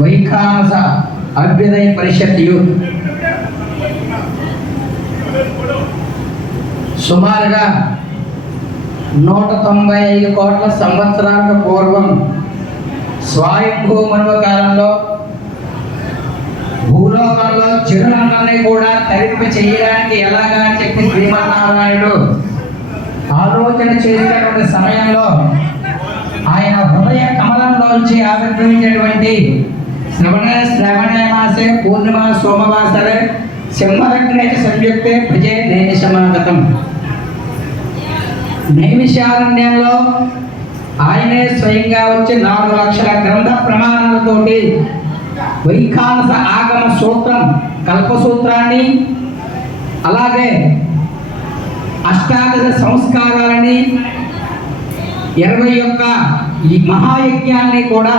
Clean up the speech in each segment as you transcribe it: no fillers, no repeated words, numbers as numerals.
వైఖానస అభ్యుదయ పరిషత్ సుమారుగా 195 కోట్ల సంవత్సరాలకు పూర్వం స్వయంభూ మనువ కాలంలో భూలోకంలో చెరువులన్నీ కూడా తరింప చేయడానికి ఎలాగా అని చెప్పి శ్రీమన్నారాయణుడు ఆలోచన చేసినటువంటి సమయంలో ఆయన హృదయ కమలంలోంచి ఆవిర్భవించేటువంటి శ్రవణ మాసే పూర్ణిమ సోమవాసరే సింహలగ్నే సంయుక్తే ప్రజే నైమిషమాగతం. నైమిషారణ్యంలో ఆయనే స్వయంగా వచ్చి 4 లక్షల గ్రంథ ప్రమాణాలతోటి వైఖానస ఆగమ సూత్రం కల్పసూత్రాన్ని అలాగే అష్టాదశ సంస్కారాలని 21 ఈ మహాయజ్ఞాన్ని కూడా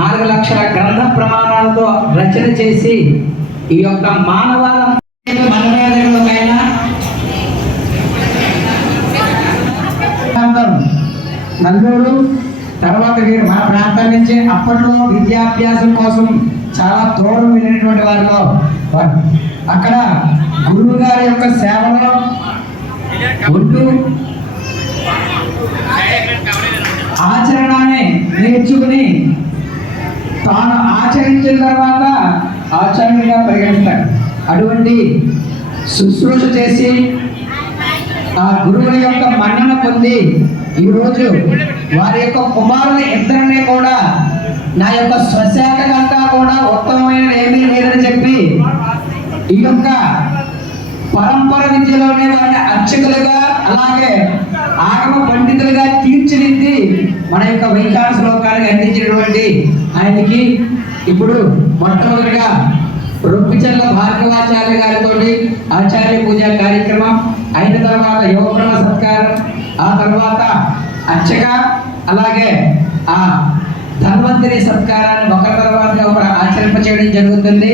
4 లక్షల గ్రంథ ప్రమాణాలతో రచన చేసి ఈ యొక్క మానవాల మనవేదైనా నల్లూరు తర్వాత వీరు మన ప్రాంతం నుంచి అప్పట్లో విద్యాభ్యాసం కోసం చాలా దూరం వెళ్ళినటువంటి వారిలో అక్కడ గురువు గారి యొక్క సేవలో ఉంటూ ఆచరణని నేర్చుకుని తాను ఆచరించిన తర్వాత ఆచరణగా పరిగణిస్తాడు. అటువంటి శుశ్రూష చేసి ఆ గురువుల యొక్క మన్నన పొంది ఈరోజు వారి యొక్క కుమారుని ఇద్దరిని కూడా నా యొక్క స్వశాఖకంతా కూడా ఉత్తమమైన ఏమీ లేదని చెప్పి ఈ యొక్క పరంపర విద్యలోనే వారిని అర్చకులుగా అలాగే ఆగమ పండితులుగా తీర్చిదిద్ది మన యొక్క వైఖాన శ్లోకానికి అందించినటువంటి ఆయనకి ఇప్పుడు మొట్టమొదటిగా రొప్పిచల్ల భార్గవాచార్య గారితో ఆచార్య పూజ కార్యక్రమం అయిన తర్వాత యోగ బ్రహ్మ సత్కారం, ఆ తర్వాత అర్చక అలాగే ఆ ధన్వంతరి సత్కారాన్ని ఒక తర్వాత ఒకరు ఆచరింప చేయడం జరుగుతుంది.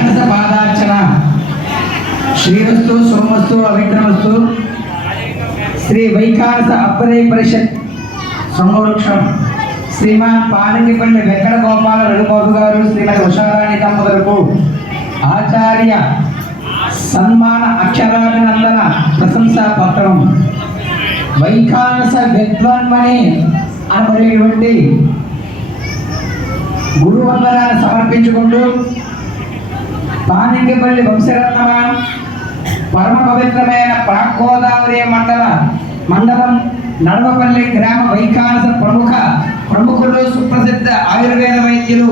ఏనస పాదార్చన శ్రీరస్తు సోమస్తు అవిక్రమస్తు శ్రీ వైఖానస అబ్బరే పరిషత్ సంరక్షం శ్రీమాన్ పానంగిపల్లి వెంకట గోపాల రఘుబాబు గారు శ్రీమతి ఉషారాణి దంపతులకు ఆచార్య సన్మాన అక్షరాభినందన ప్రశంసా పత్రం వైఖానస విద్వాన్మణి అనబడేటువంటి గురువందనాన్ని సమర్పించుకుంటూ పానంగిపల్లి వంశరత్నమ పరమ పవిత్రమైన ప్రాగోదావరి మండలం నడవపల్లి గ్రామ వైఖానస ప్రముఖులు సుప్రసిద్ధ ఆయుర్వేద వైద్యులు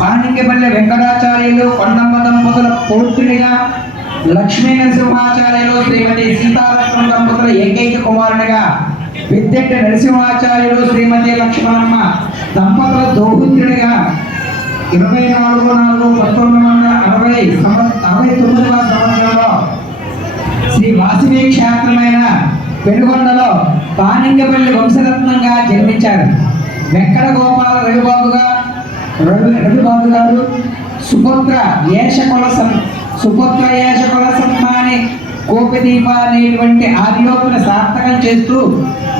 పానంగిపల్లి వెంకటాచార్యులు కొండమ్మ దంపతుల పౌత్రునిగా లక్ష్మీ నరసింహాచార్యులు శ్రీమతి సీతారత్నం దంపతుల ఏకైక కుమారునిగా పెద్దెట్టి నరసింహాచార్యులు శ్రీమతి లక్ష్మణమ్మ దంపతుల దోహుత్రుడిగా 24/4/1969 సంవత్సరంలో శ్రీ వాసవి క్షేత్రమైన పెనుగొండలో పానంగిపల్లి వంశరత్నంగా జన్మించారు. వెంకట గోపాల రఘుబాబు గారు సుపుత్ర ఏషకుల సన్మాని కోపదీప అనేటువంటి ఆదిలోపును సార్థకం చేస్తూ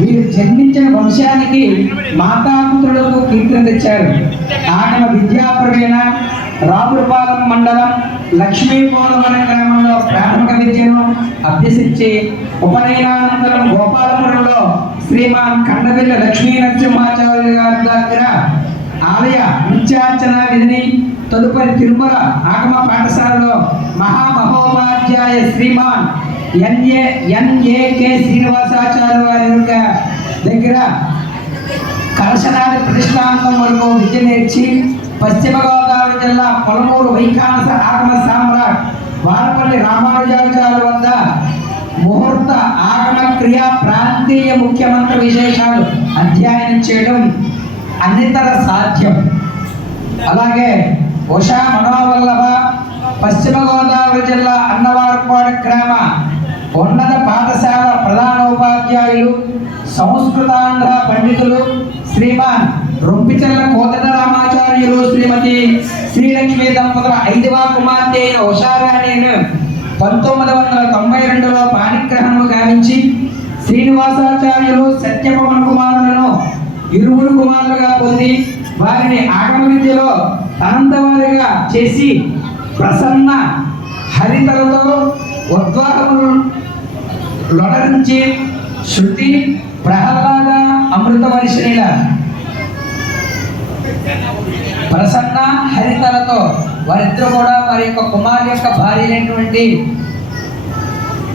వీరు జన్మించిన వంశానికి మాతాపుత్రులకు కీర్తిని తెచ్చారు. ఆగమ విద్యాప్రవీణ రావులపాలెం మండలం లక్ష్మీపోలవన గ్రామంలో ప్రాథమిక విద్యను అభ్యసించి ఉపనయనానంతరం గోపాలపురంలో శ్రీమాన్ కండబిల్ల లక్ష్మీ నరసింహాచార్య గారి దగ్గర ఆలయ నిత్యార్చన విధిని తదుపరి తిరుమల ఆగమ పాఠశాలలో మహామహోపాధ్యాయ శ్రీమాన్ ఎన్ఏకే శ్రీనివాసాచార్య వారి దగ్గర కలశనాది ప్రతిష్టాంతం వరకు విద్య నేర్చి పశ్చిమ గోదావరి జిల్లా పొలమూరు వైఖానస ఆగమ సామ్రాట్ వాడపల్లి రామానుజాచార్య వద్ద ముహూర్త ఆగమ క్రియా ప్రాంతీయ ముఖ్యమంత్రి విశేషాలు అధ్యయనం చేయడం అన్నితర సాధ్యం. అలాగే ఉషా మనోవల్లభ పశ్చిమ గోదావరి జిల్లా అన్నవారపాడు గ్రామ ఉన్నత పాఠశాల ప్రధానోపాధ్యాయులు సంస్కృతాంధ్ర పండితులు శ్రీమాన్ రొంపిచెల్ల కోదండ రామాచార్యులు శ్రీమతి శ్రీలక్ష్మి దంపతుల 5వ కుమార్తె అయిన ఉషారాణిని 1992లో పాణిగ్రహణము గావించి శ్రీనివాసాచార్యులు సత్యపవన్ కుమారులను 2 కుమారులుగా పొంది వారిని ఆగమ విద్యలో అనంతవారిగా చేసి ప్రసన్న హరితలతో ఉద్వాహములు లొడరించి శృతి ప్రహ్లాద అమృత వర్షిణిల ప్రసన్న హరితలతో వారిద్దరు కూడా వారి యొక్క కుమారు యొక్క భార్య అయినటువంటి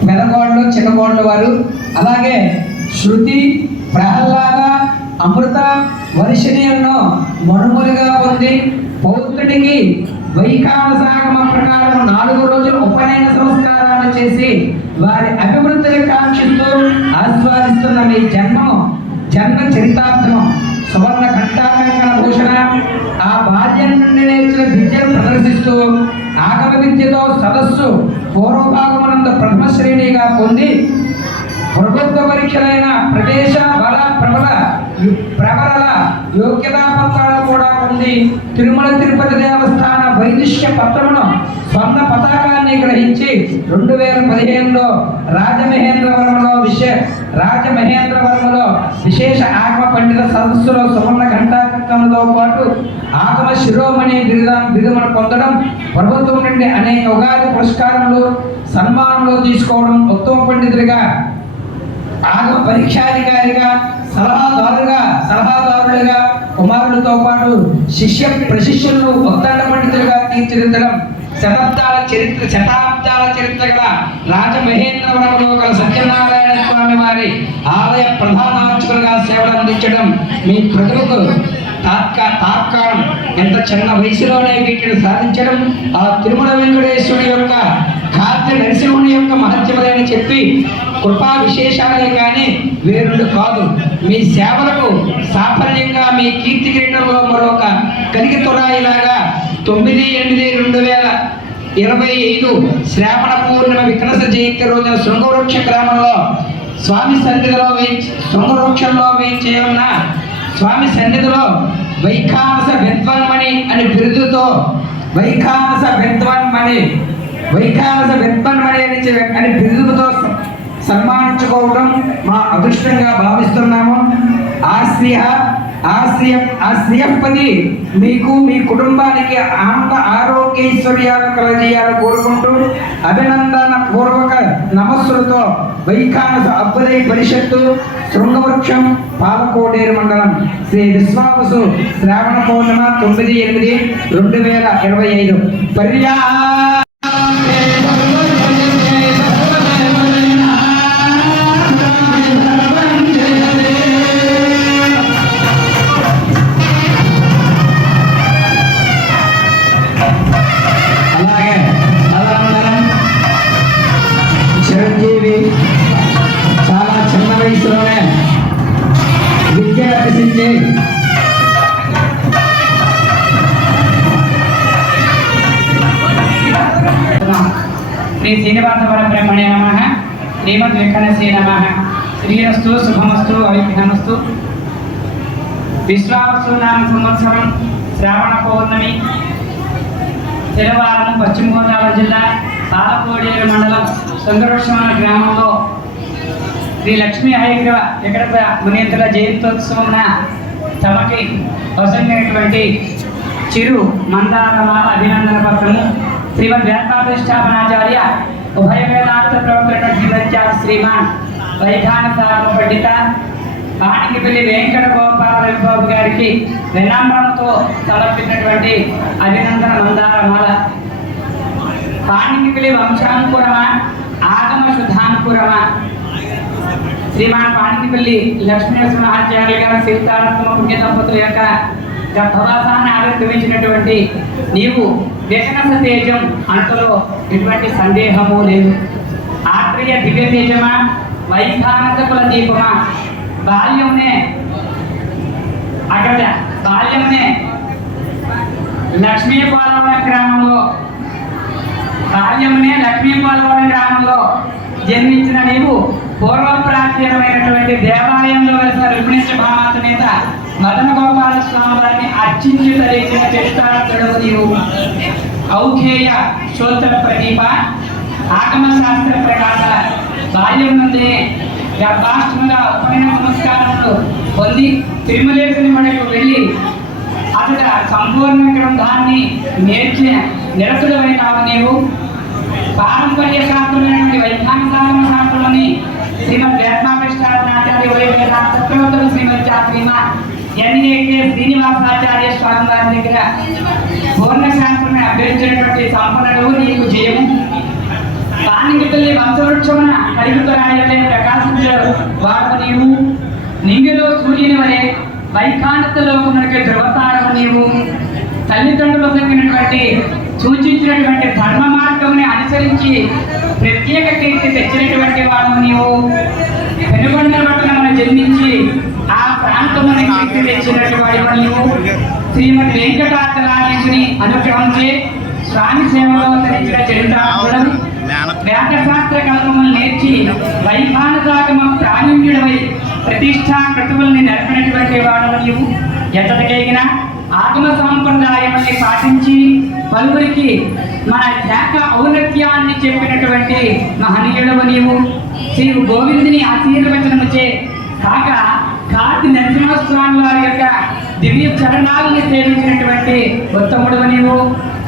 పెదగోళ్ళు చిన్నగోళ్ళు వారు. అలాగే శృతి ప్రహ్లాద అమృత వర్షిణిలను మనుమలుగా పొంది పౌత్రుడికి వైఖానసాగమ ప్రకారం 4 రోజులు ఉపనయన సంస్కారాలు చేసి వారి అభివృద్ధిని కాంక్షిస్తూ ఆస్వాదిస్తున్న మీ జన్మ చరితార్థం సువర్ణ ఘంటాకంకణ భూషణ ఆ బాల్యం నుండి నేర్చిన విద్యను ప్రదర్శిస్తూ ఆగమ విద్యతో సదస్సు పూర్వభాగమునందు ప్రథమ శ్రేణిగా పొంది ప్రభుత్వ పరీక్షలైన ప్రవేశ బల ప్రబల యోగ్యతా పత్రాలు కూడా పొంది తిరుమల తిరుపతి దేవస్థాన వైదుష్య పత్రమును స్వర్ణ పతాకాన్ని గ్రహించి 2015లో రాజమహేంద్రవరంలో విశేష ఆగమ పండిత సదస్సులో సువర్ణ ఘంటాకంకంతో పాటు ఆగమ శిరోమణి బిరుదును పొందడం, ప్రభుత్వం నుండి అనేక ఉగాది పురస్కారములు సన్మానంలో తీసుకోవడం, ఉత్తమ పండితుడిగా ఆగమ పరీక్షాధికారిగా సలహాదారులుగా కుమారులతో పాటు శిష్య ప్రశిష్యులను ఉద్దండ పండితులుగా తీర్చిదిద్దడం, శతాబ్దాల చరిత్ర గల రాజమహేంద్రవరంలో గల సత్యనారాయణ స్వామి వారి ఆలయ ప్రధానార్చకులుగా సేవలు అందించడం, మీ ప్రజలకు తాత్కాలం ఎంత చిన్న వయసులోనే వీటిని సాధించడం, ఆ తిరుమల వెంకటేశ్వరుని యొక్క కార్తీక నరసింహుని యొక్క మహత్యములని చెప్పి కృపా విశేషాలే కానీ వేరుడు కాదు. మీ సేవలకు సాఫల్యంగా మీ కీర్తి కిరీటంలో మరొక కలిగి తురాయిలాగా 9/8/2025 శ్రావణ పూర్ణిమ వికనస జయంతి రోజున శృంగవృక్ష గ్రామంలో శృంగవృక్షంలో వేయించే ఉన్న స్వామి సన్నిధిలో వైఖానస విద్వాన్మణి అనే బిరుదుతో వైఖానస విద్వన్మణి అని బిరుదుతో సన్మానించుకోవడం మా అదృష్టంగా భావిస్తున్నాము. ఆ శ్రీయపతి మీకు మీ కుటుంబానికి ఆనంద ఆరోగ్యైశ్వర్యాలు కలగజేయాలని కోరుకుంటూ అభినందన పూర్వక నమస్సులతో వైఖానస అభ్యుదయ పరిషత్తు శృంగవృక్షం పాలకోడేరు మండలం శ్రీ విశ్వావసు శ్రావణ పౌర్ణిమ 9/8/2025 పర్యా చాలా చిన్న వయసులోనే విద్య అభ్యసించి శ్రీ శ్రీనివాస పరబ్రహ్మణే నమః. శ్రీమద్ వెంకటశ్రీ నమః. శ్రీరస్తు శుభమస్తు అవిఘ్నమస్తు. విశ్వావసు నామ సంవత్సరం శ్రావణ పౌర్ణమి శనివారం పశ్చిమ గోదావరి జిల్లా పాలకోడేరు మండలం శృంగవృక్షం గ్రామంలో శ్రీ లక్ష్మీ హయగ్రీవ వికట మునీంద్రుల జయంతోత్సవం తమకి వసంగినటువంటి చిరు మందారమాల అభినందన పత్రము శ్రీమద్ వేదాంతస్థాపనాచార్య ఉభయ వేదాంత ప్రవక్త శ్రీమాన్ వైఖానస పండిత పాణికిపల్లి వెంకట గోపాల బాబు గారికి వినమ్రంతో సమర్పించినటువంటి అభినందన మందారమాల. పాణికిపల్లి వంశాంకురమా ఆగమ శుద్ధాంకురమా శ్రీమాన్ పాణికిపల్లి లక్ష్మీనరసింహాచార్యులు గారి సీతారత్మ పుణ్య దంపతుల యొక్క గర్భవాసాన్ని ఆవిర్భవించినటువంటి నీవు వ్యసనస తేజం అంతలో ఎటువంటి సందేహము లేదు. ఆత్రేయ దివ్య తేజమా వైఖానస కుల దీపమా బాల్యంనే లక్ష్మీపాలవరం గ్రామంలో జన్మించిన నీవు పూర్వ ప్రాచీనమైనటువంటి దేవాలయంలో వెలిసిన రుక్మిణీశ భామాతనేత మదన గోపాల స్వామి వారిని అర్చించి తరించిన చరితార్థుడు నీవు. ఔఖేయ శ్రోత్ర ప్రదీప ఆగమ శాస్త్ర ప్రకాశ బాల్యం నుండి గర్భాష్టముగా ఉపనయన సంస్కారములు పొంది తిరుమలేశ్వరి మడకు వెళ్ళి అతడ సంపూర్ణ గ్రంథాన్ని నేర్చిన నిరతుడమైనావు నీవు. పారంపర్య శాస్త్రమైనటువంటి వైజ్ఞానిక శాస్త్రంలోని శ్రీమద్ వేదాంతస్థాపనాచార్య చక్రవర్తులు శ్రీమద్ శ్రీమాన్ ఎన్ఏకే శ్రీనివాసాచార్య స్వామి వారి దగ్గర పూర్ణ శాస్త్రమే అభ్యర్థించినటువంటి సంపన్నుడు నీకు జయము. పాణికిపల్లి వంశవృక్షమున కలుగుతరాయలే ప్రకాశించారు వాడు నీవు. నింగిలో సూర్యుని వలె వైఖానస లోకమునకి ధృవతారము నీవు. తల్లిదండ్రులు తగినటువంటి సూచించినటువంటి ధర్మ మార్గముని అనుసరించి ప్రత్యేక కీర్తి తెచ్చినటువంటి వాడు నీవు. పెనుగొండ పట్టణమున జన్మించి ఆ ప్రాంతముని కీర్తి తెచ్చినటువంటి వాడు నీవు. శ్రీమతి వెంకటాచలాధీశుని అనుగ్రహించి స్వామి సేవలో ధరించిన చరితార్థుడు వేదశాస్త్ర కల్పములు నేర్చి వైఖానసాగమ ప్రావీణ్యుడవై ప్రతిష్టా క్రతువుల్ని నెరపినటువంటి వాడు నీవు. ఎతడికైన ఆగమ సాంప్రదాయాన్ని పాటించి పలువురికి మన శాఖ ఔన్నత్యాన్ని చెప్పినటువంటి మహనీయుడవు నీవు. శ్రీ గోవిందుని ఆశీర్వచనముచే కాక కార్తి నరసింహస్వామి వారి యొక్క దివ్య చరణాలను సేవించినటువంటి ఉత్తముడవు నీవు.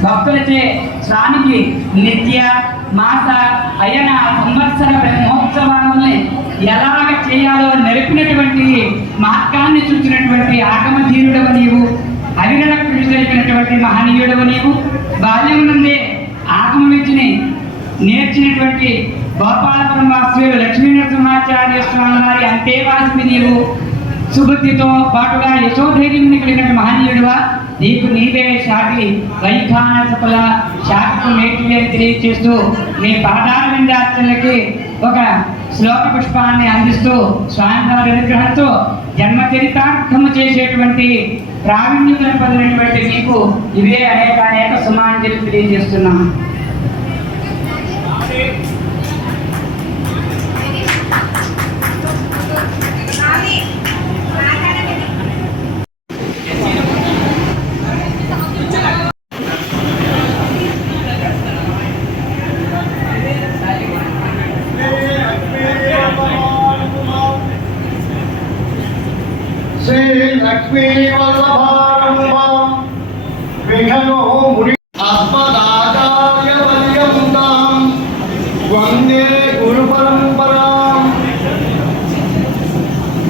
భక్తులచే స్వామికి నిత్య మాస అయన సంవత్సర బ్రహ్మోత్సవాలని ఎలాగ చేయాలో నెరపినటువంటి మార్గాన్ని చూసినటువంటి ఆగమధీరుడవు నీవు. అవిరళ కృషి జరిపినటువంటి మహనీయుడవు నీవు. బాల్యం నుండే ఆగమ విద్యని నేర్చినటువంటి గోపాలపురం వాసులు లక్ష్మీనరసింహాచార్య స్వామి వారి అంతేవాసి నీవు. సుబుద్ధితో పాటుగా యశోధైర్యం కలిగిన మహనీయుడువా. నీకు నీవే శాఖి వైఖానస కుల శాఖకు మేటిని తెలియజేస్తూ నీ పాదాల విందార్చనలకి ఒక శ్లోక పుష్పాన్ని అందిస్తూ స్వామివారి అనుగ్రహంతో జన్మ చరితార్థము చేసేటువంటి ప్రావీణ్యతను పొందినటువంటి నీకు ఇవే అనేక సుమాంజలి తెలియజేస్తున్నాం. లక్ష్మీ వల్లభారంభం విఘ్నో ముని అస్మదాచార్య పర్యంతం వందే గురు పరంపరాం.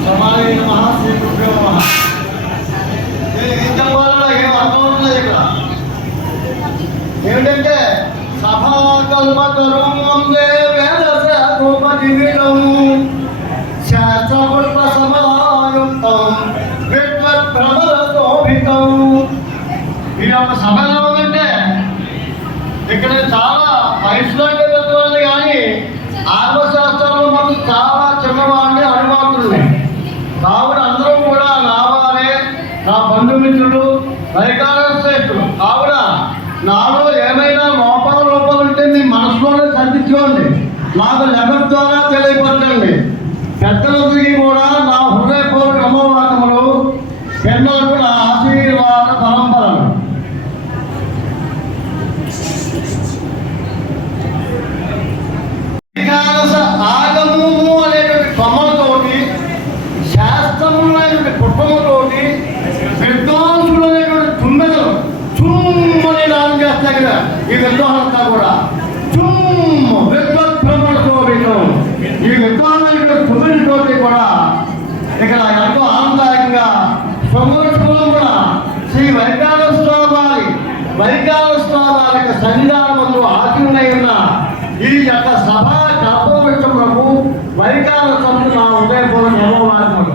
సమాధి నమః. శ్రీ గురుభ్యో నమః. ఏం చెప్పాలో ఏం అర్థం అవుతుంది ఇక్కడ ఏంటంటే సభాకల్పతరం వందే వేదస రూపదివిడం శాస్త్రపుష్ప సమాయుక్తం విద్వద్భ్రమరశోభితం. ఈ యొక్క సభ ఎలా ఉందంటే ఇక్కడ చాలా వయసులో పెద్దవాళ్ళు కానీ ఆత్మశాస్త్రంలో మనకు చాలా చిన్నవాడిని అనుమాతులు. కావున అందరూ కూడా రావాలి, నా బంధుమిత్రులు వైకాల శ్రేష్ఠులు. కావున నాలో ఏమైనా లోపాలు ఉంటే మీ మనసులోనే సర్దించుకోండి, నాకు లెటర్ ద్వారా తెలియపరచండి. పెద్దలకి కూడా నా హృదయపూర్వక నమోవాకములు, ఎన్నోకు నా ఆశీర్వాద పరంపరలు. ఆగము అనేటువంటి కొమ్మలతోటి, శాస్త్రములు అనేటువంటి పుష్పములతోటి, విద్వాంసులు అనేటువంటి తుమ్మెదలు చుమ్మని నామం చేస్తాయి కదా. ఈ విద్వాంసంతా కూడా చుమ్ము విద్వద్భ్రమరశోభితం. ఈ విద్వాంసుల తుమ్మిడితోటి కూడా ఇక్కడ ఎంతో ఆనందదాయకంగా సంవత్సరం కూడా శ్రీ వైకాల స్వామి సన్నిధానములు ఆశీనులై ఉన్న ఈ యొక్క సభ కల్పవృక్షములకు వైకాల స్వామి నా ఉదయపూర్వక నమోవాకములు.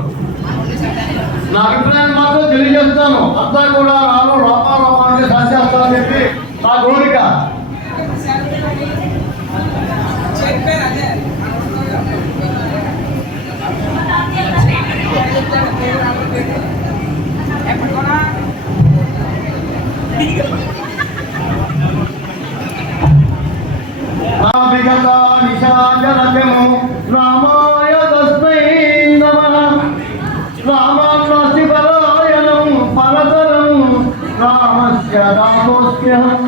నా అభిప్రాయం మాత్రం తెలియజేస్తాను. అంతా కూడా నాలో లోపాలోపాన్ని సరిచేస్తానని చెప్పి నా కోరిక. రామాయ తస్మై నమః. రామాస్తి పరాయణం పరతరం రామస్య దాసోస్మ్యహం.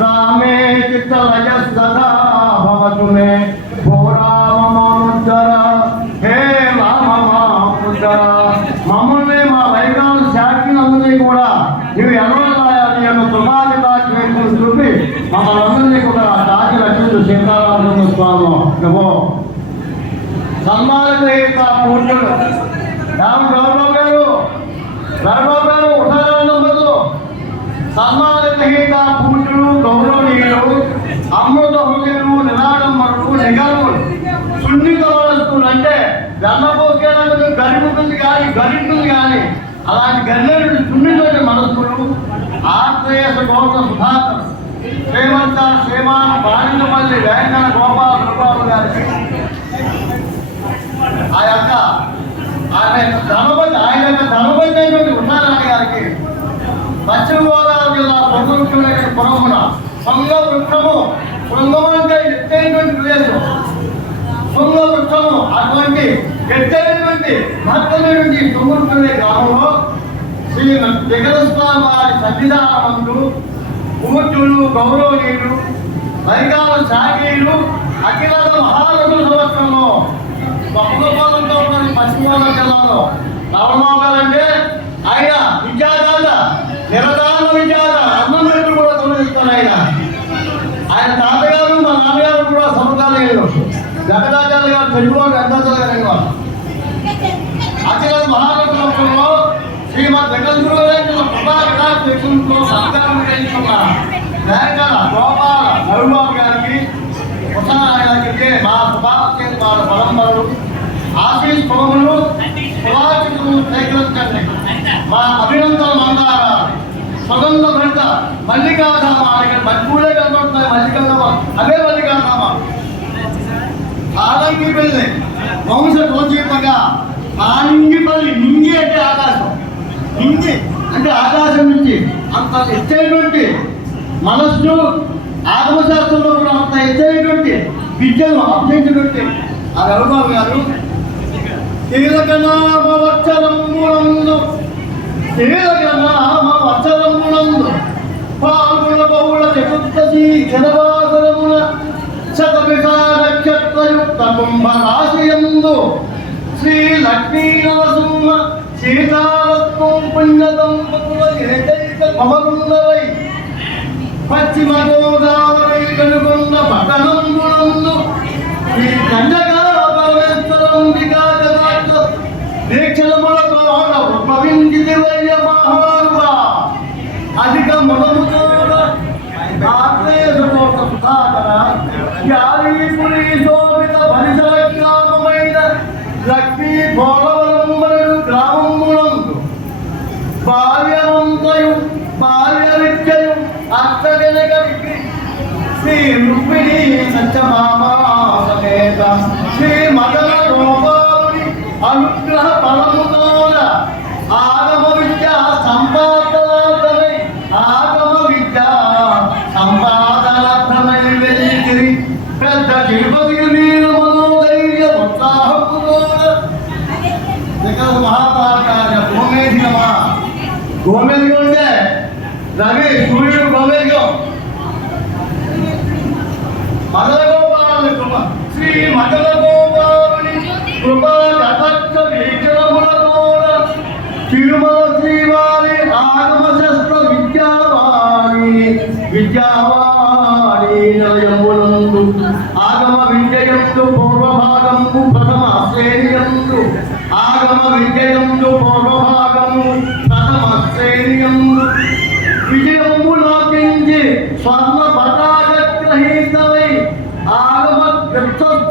రామే చిత్తలయ సదా భవతు మే భో రామమానుద్ధర. హే రామమానుద్ధర. మమ్మల్ని మా వైకాల శాఖలందరినీ కూడా నువ్వు ఎన్నోయాలి అన్న తుమాదితాక్షేత్రం చూపి మమ్మల్ని అందరినీ కూడా దాచి రక్షించు. సీతారామ స్వామి నువ్వు సన్మానగ్రహీత పూర్ణుడు రామబాబు గారు ఉదాహరణలు సన్మానగ్రహీత పూర్ణుడు గౌరవనీయులు అమృత హృదయులు నిరాడంబరులు నిగర్వులు సున్నిత మనస్కులు. అంటే గన్నపోసుకేందుకు గరిముతుంది కానీ అలాంటి గన్నెడు సున్నిత మనస్కులు. ఆత్రేయస గౌరవ సుధాకర్ శ్రీమాన్ బాణింగపల్లి వేంకట గోపాల గారికి ఆయన యొక్క ధనపతి అయినటువంటి ఉన్నారాయణ గారికి పశ్చిమ గోదావరి జిల్లా ప్రభుత్వమైన పురమున శృంగ వృక్షము, శృంగం అంటే ఎత్తైనటువంటి ప్రదేశం, శృంగ వృక్షము అటువంటి ఎత్తైనటువంటి భక్తులైనటువంటి శృంగుడుకునే గ్రామంలో శ్రీ జగదస్వామి వారి సన్నిధానమందు పూజ్యులు గౌరవనీయులు వైకాల శాఖీయులు అఖిల మహానదుల సంవత్సరంలో గొప్పగోపాలంతో ఉన్న పశ్చిమ గోదావరి జిల్లాలో రావణబాబు గారు అంటే ఆయన విద్యాదాత, నిరదాన విద్యాద అన్నం కూడా తొలగిస్తున్నారు. ఆయన తాతగారు మా నాన్నగారు కూడా సమకాలీనులు. గంగాచార్య గారు తెలుగులో గంగాచార్య గారు వారు అఖిల మహానదుల సంవత్సరంలో శ్రీమద్ వెంకటేశ్వర ప్రభాకరంలో సత్కారం చేస్తున్న వేంకట గోపాల రఘుబాబు గారికి, ఉషారాయ గారికి మా శుభాకాంక్షలు, వాళ్ళ పరంపరలు ఆశీస్ పవములు పురాచితులు స్వీకరించండి. మా అభినందన మందార సుగంధ భరిత మల్లికాధామ. ఇక్కడ మధ్యపూలే కనబడుతున్నాయి. మల్లికాధామ అవే మల్లికాధామ. ఆలంగిపల్లి వంశ గోచీపగా ఆలంగిపల్లి. నింగి అంటే ఆకాశం, నింగి అంటే ఆకాశం నుంచి అంత ఎత్తైనటువంటి మనస్సు, ఆగమశాస్త్రంలో కూడా అంత ఎత్తైనటువంటి విద్యను అభ్యసించినటువంటి ఆ రఘుబాబు గారు పాల్గొన బహుళ చతుర్దశి జనవాసరమున శతభిషా నక్షత్రయుక్త కుంభరాశియందు శ్రీ లక్ష్మీ నరసింహ సీతారత్న పుణ్యదంపతుల ఏకైక కమలున్నవై పశ్చిమ గోదావరి కనుగొన్న పట్టణంబులందు ఈ కన్యగా పరమేశ్వరంబికా జగత్ దీక్షలములతో ఉపవించితి వయ్య మహానుభా అధిక మదముతో శోభిత పరిసర గ్రామమైన లక్ష్మీ పోలవరంబరు గ్రామములందు బాల్యవంతయు బాల్య విద్యయు అర్థజనక శ్రీ రుక్మిణి సత్యభామా సమేత శ్రీ మదన గోపాలుని అనుగ్రహ ఫలముతోన ఆగమ విద్య సంపాదనార్థమై ఆగమ విద్య సంపాదనార్థమై వెళ్ళిరి పెద్ద తిరుపతికి నీరు మనోధైర్య ఉత్సాహముతోన మహాపాకార్య గోమేధికమా గోమేధికం అంటే రవి సూర్యుడు గోమేధికం మదన గోపాల కృప శ్రీ మదన గోపాలుని కృపా కథక్ష వీక్షణములతోన తిరుమల శ్రీవారి ఆగమ శస్త్ర విద్యావాణి నిలయములందు ఆగమ విద్యయందు పూర్వభాగము ప్రథమ శ్రేణియందు ఆగమ విద్యయందు పూర్వభాగము ప్రథమ శ్రేణియందు విజయము లాభించి స్వర్ణ పతాక గ్రహీతమై ఆగమ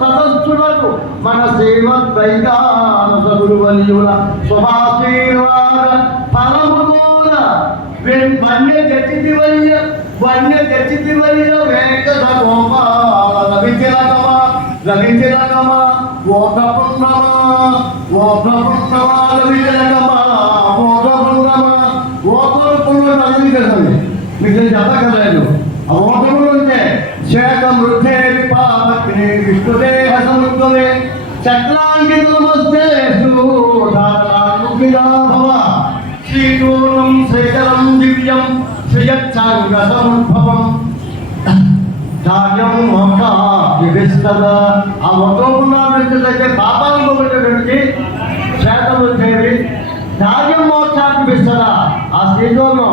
సదస్సులకు మన శ్రీమద్వైకానసగురు వల్యుల శుభాశీర్వాద ఫలముతోన వన్య గచ్చితివయ్య వెంకట గోపాల రవితిలకమా ఓక పుణ్యమా రవితిలకమా ఓక పుణ్యమా ఓకరు పుణ్యం అన్ని కదండి మీకు నేను చెప్పగలను ఆ ఓకములు అంటే శ్వేత మృద్ధే విపాపగ్ని విష్ణుదేహ సముద్రమే చక్రాంకిత నమస్తే భవ శ్రీదూరం శ్రీకరం దివ్యం శ్రియచ్ఛాంగ సముద్భవం ధార్యం మోక్ష విభిస్తద ఆ మొక్కకున్నట్లయితే పాపాలను పోగొట్టేటువంటి శ్వేతలు చేరి ధార్యం మోక్షాన్ని విస్తదా ఆ శ్రీదూరం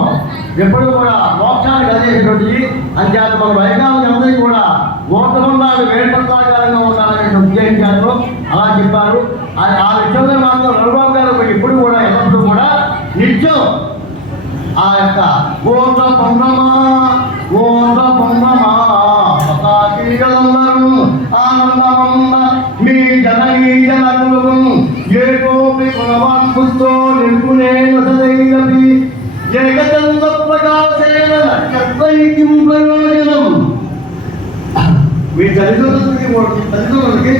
ఎప్పుడు కూడా మోక్షాన్ని కలిగేటువంటి అంచేత మన వైజ్ఞానికులందరికీ కూడా మోక్షముండాలి వేడుపత్రాకారంగా ఉండాలని ఉద్దేశించారు అలా చెప్పారు ఆ విషయంలో మాత్రం రఘుబాబు గారు ఇప్పుడు కూడా ఎల్లప్పుడూ కూడా నిత్యం ఆ యొక్క ఓట పొంగమా పతాకీలందరూ ఆనందమంద మీ జననీ జనకులు ఏ కోపి కులవాన్ పుస్తో నిల్పునే నసదైరపి ఏకచంద ప్రకాశేన నక్షత్రైకిం ప్రయోజనం మీ తల్లిదండ్రులకి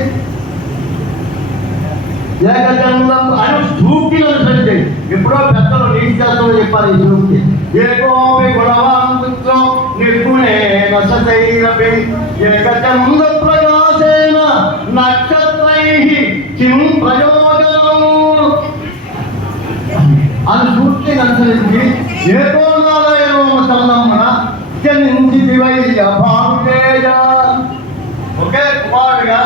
ఏకచందం అని సూక్తిలో అనుసరించి ఎప్పుడో పెద్దలు నీటి శాస్త్రంలో చెప్పారు ఈ సూక్తి ఏకోపి గుణవాన్ పుత్రో నిర్గుణే నసతైరపి ఏకచంద ప్రకాశేన నక్షత్రైః కిం ప్రయోజనం అని సూక్తిని అనుసరించి ఏకోనారాయణో చందమ్మన జనించి వైద్య భావుతేజ ఒకే కుమారుడిగా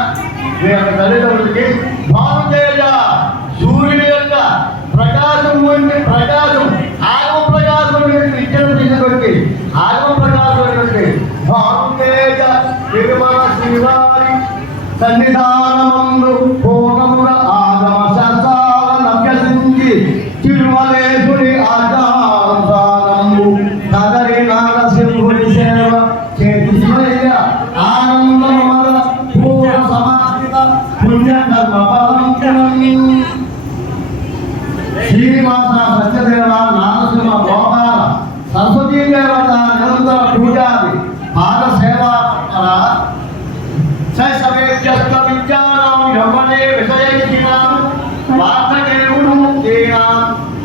మీ యొక్క తల్లిదండ్రులకి భావుతేజ సూర్యుడి యొక్క ప్రకాశం వంటి ప్రకాశం ఆగమ ప్రకాశం విద్యను తీసుకొచ్చి ఆగమ ప్రకాశం భావుతేజ తిరుమల శ్రీవారి సన్నిధానమందు భోగముల ఆగమ శాస్త్రాలను అభ్యసించి తిరుమలేశుడి ఆచారంసారము నగరి నారసింహుడి సేవ చేతి శివయ్య ఆనందమల పూర్వ సమాహిత పుణ్యకర్మ పరంపరం శ్రీనివాస సత్యదేవ నారసింహ గోపాల సరస్వతీ దేవత నిరంతర పూజాది పాద సేవా సవేద్యస్త విద్యానాం యవ్వనే విషయైకినాం వార్ధకేవుడు ముక్తీనాం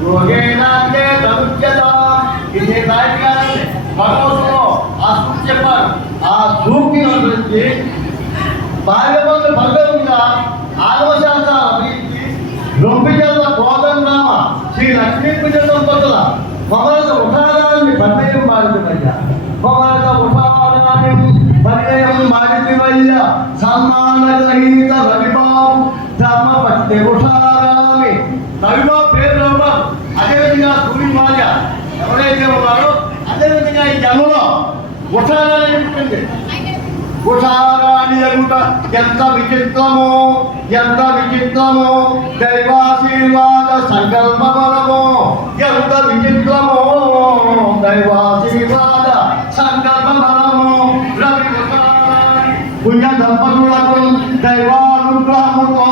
యోగేనాంగే తముచ్యతాం ఇది నాయకులు భగవత్తులో ఆ సూక్తి చెప్పారు ఆ సూక్తి గురించి బాల్యమందు భగవంతుగా ఆగమశాస్త్రాల అభివృద్ధి రొంపిజల్ల కోదండామ శ్రీ లక్ష్మీపూజ దంపతుల మమత ఉఠారాన్ని పరిణయం బాధితుమయ్య మమత ఉఠారాన్ని పరిణయం బాధితుమయ్య సన్మానగ్రహీత రవిబాబు ధర్మపత్ని ఉఠారామి రవిబాబు పేరు రవిబాబు అదే ఉషారాణి ఎగుట ఎంత విచిత్రమో ఎంత విచిత్రమో దైవాశీర్వాద సంకల్ప బలమో ఎంత విచిత్రమో దైవాశీర్వాద సంకల్ప బలమో రవి పుణ్య దంపతులకు దైవానుగ్రహముతో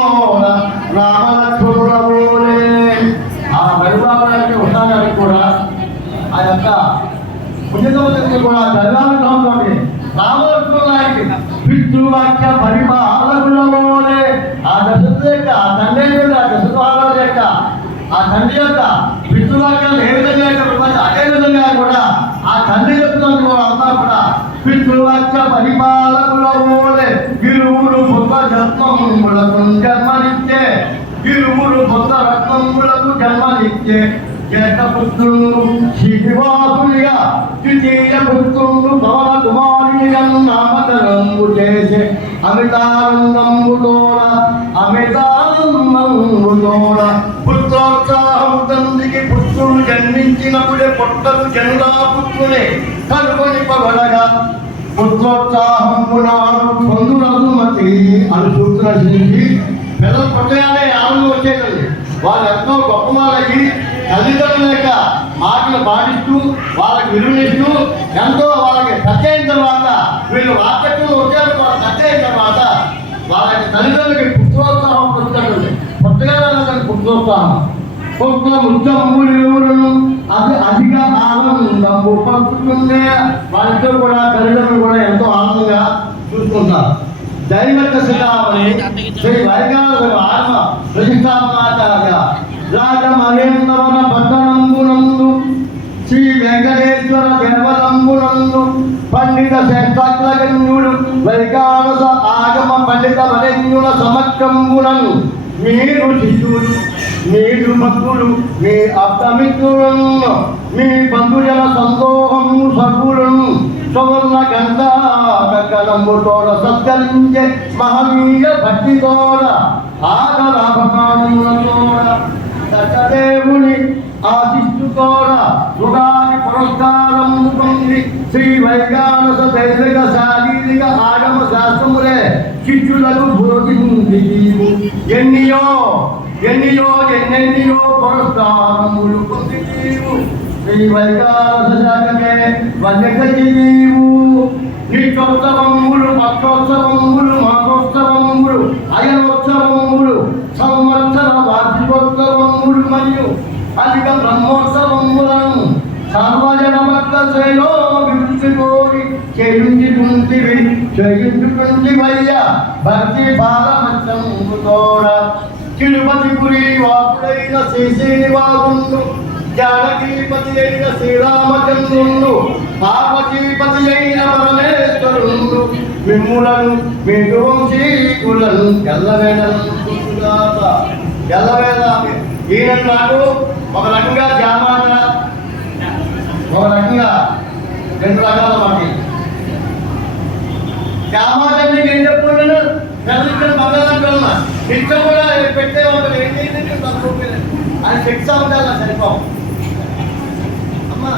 రామలక్ష్మణులే ఆ దైవానికి ఉషాగారికి కూడా ఆ యొక్క పుణ్యదంపతులకు కూడా దైవానుగ్రహంతో రామలక్ష్మణులకి పితృవాక్య పరిపాలకులమోనే ఆ దశరథుడు యొక్క ఆ తండ్రి యొక్క ఆ దశరథుడు యొక్క ఆ తండ్రి యొక్క పితృవాక్యాలు ఏ విధంగా అయితే అదే విధంగా కూడా ఆ తండ్రి చెప్తున్న అంతా కూడా పితృవాక్య పరిపాలకులమోనే ఇరువురు పుత్ర రత్నములకు జన్మనిచ్చే ఇరువురు పుత్ర రత్నములకు జన్మనిచ్చే జ్యేష్ఠపుత్రుడు శ్రీనివాసునిగా ద్వితీయ పుత్రుడు పవన కుమారునిగా నామకరణము చేసే అమితానందముతోడ పుత్రోత్సాహం తండ్రికి పుత్రుడు జన్మించినప్పుడే పొట్టలు జనులా పుత్రునే కనుకొని పగలగా పుత్రోత్సాహము నాడు పొందునదుమతి అని సూత్రం రచించి పిల్లలు పుట్టగానే ఆనందం వచ్చేదండి. వాళ్ళు ఎంతో గొప్ప వాళ్ళకి తల్లిదండ్రుల యొక్క మాటలు పాటిస్తూ వాళ్ళకి విలువనిస్తూ ఎంతో వాళ్ళకి సత్యైన తర్వాత వీళ్ళు వాక్యంలో వచ్చారు. వాళ్ళు సత్యైన తర్వాత వాళ్ళకి తల్లిదండ్రులకి పుత్రోత్సాహం పుట్టుకండి. పుట్టగానే పుత్రోత్సాహం పుత్ర ముఖ్యములు అది అధిక ఆనందము పంచుతుందే. వాళ్ళిద్దరు కూడా తల్లిదండ్రులు కూడా ఎంతో ఆనందంగా చూసుకుంటారు. దైవత శిలామణి శ్రీ వైగాల ఆత్మ ప్రతిష్టాపనాచార్య రాజమహేంద్రవన పట్టణంబునందు శ్రీ వెంకటేశ్వర దేవలంబునందు పండిత శ్రేష్ఠాగ్రగణ్యుడు వైకానస ఆగమ పండిత వరేణ్యుల సమక్షంబునందు మీరు శిష్యులు మీరు భక్తులు మీ అప్తమిత్రులను మీ బంధుజన సందోహము సకులను సువర్ణ గంధాకలంబుతోడ సత్కరించే మహనీయ భక్తితోడ ఆదరాభకాములతోడ దశదేవుని ఆశిష్టుతోడ సుగాని పురస్కారము పొంది శ్రీ వైగానస దైవిక శారీరిక ఆగమ శాస్త్రములే శిష్యులకు బోధించి ఎన్నియో పురస్కారములు పొంది శ్రీ వైగానస శాఖమే వన్యజీవు నిత్యోత్సవములు పక్షోత్సవములు మాసోత్సవములు అయనోత్సవములు సంవత్సర వార్షికోత్సవములు మరియు అధిక బ్రహ్మోత్సవములను సర్వజన భక్త శ్రేయో విరుచి కోరి చేయించుకుంటివయ్యా భక్తి బాలమచ్చముతోడ తిరుపతిపురి వాసుడైన శ్రీ శ్రీనివాసుడు జానకీపతి అయిన శ్రీరామచంద్రుడు పార్వతీపతి అయిన పరమేశ్వరుడు మిమ్ములను మీకు వంశీకులను ఎల్లవేళ ఈయన నాకు ఒక రకంగా జామాన ఒక రకంగా రెండు రకాల మాటి జామాన్ని ఏం చెప్పుకున్నాను ఇక్కడ మగలంటున్నా నిత్యం కూడా పెట్టే వాళ్ళు ఏంటి అది ఫిక్స్ అవుతారా సరిపోవు అమ్మా.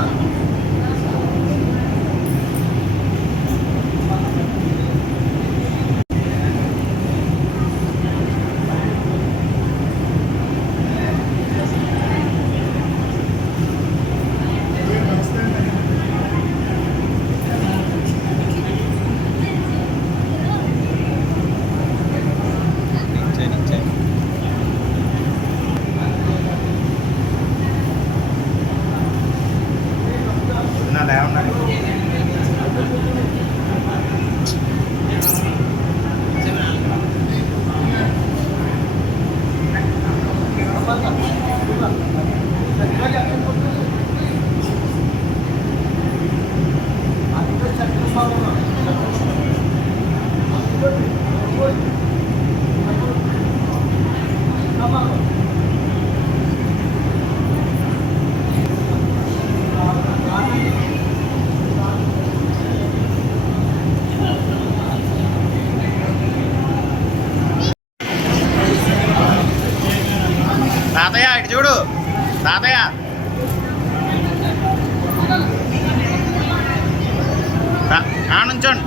తాతయ్య ఇటు చూడు తాతయ్య నుంచోండి